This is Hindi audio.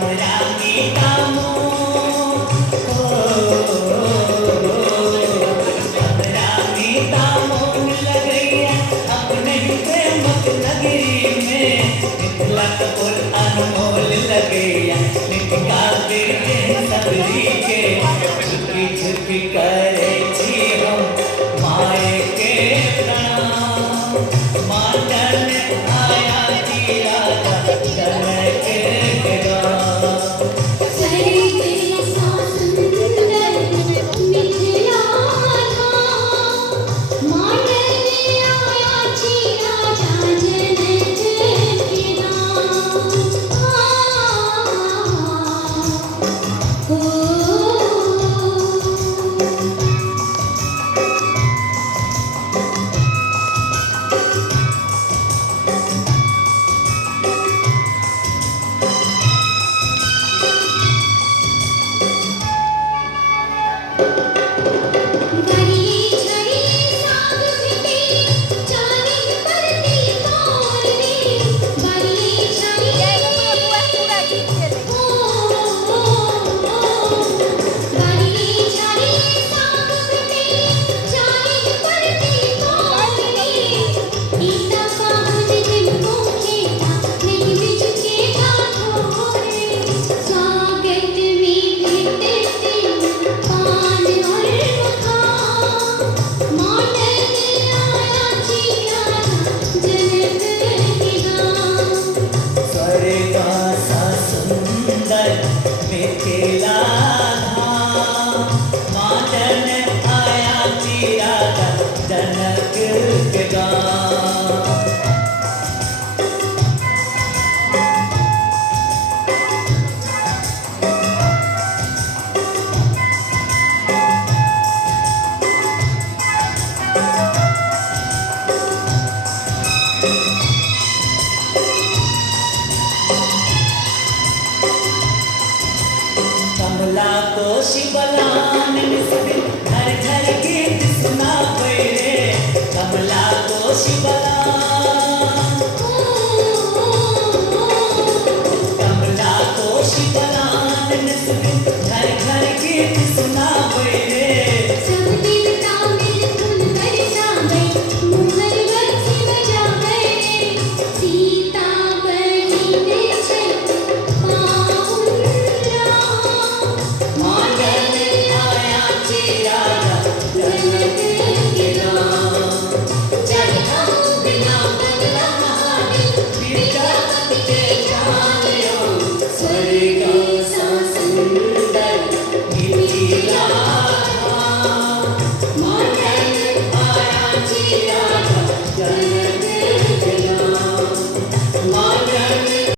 हमरा मीठा मोह हमरा मीठा मोह लगैया अपने ही प्रेमक नगरी में मिथिला कबूल अनमोल लगैया निका देते सबरी के झुकी झुकी करे छी हम माए के प्रणाम मातन आया जी राजा जनक के गाँव मिथिला धाम मातन आया जी राजा जनक के गाँव कमला को शिवलान निस्बिन हर घर गीत सुना रे कमला को शिवलान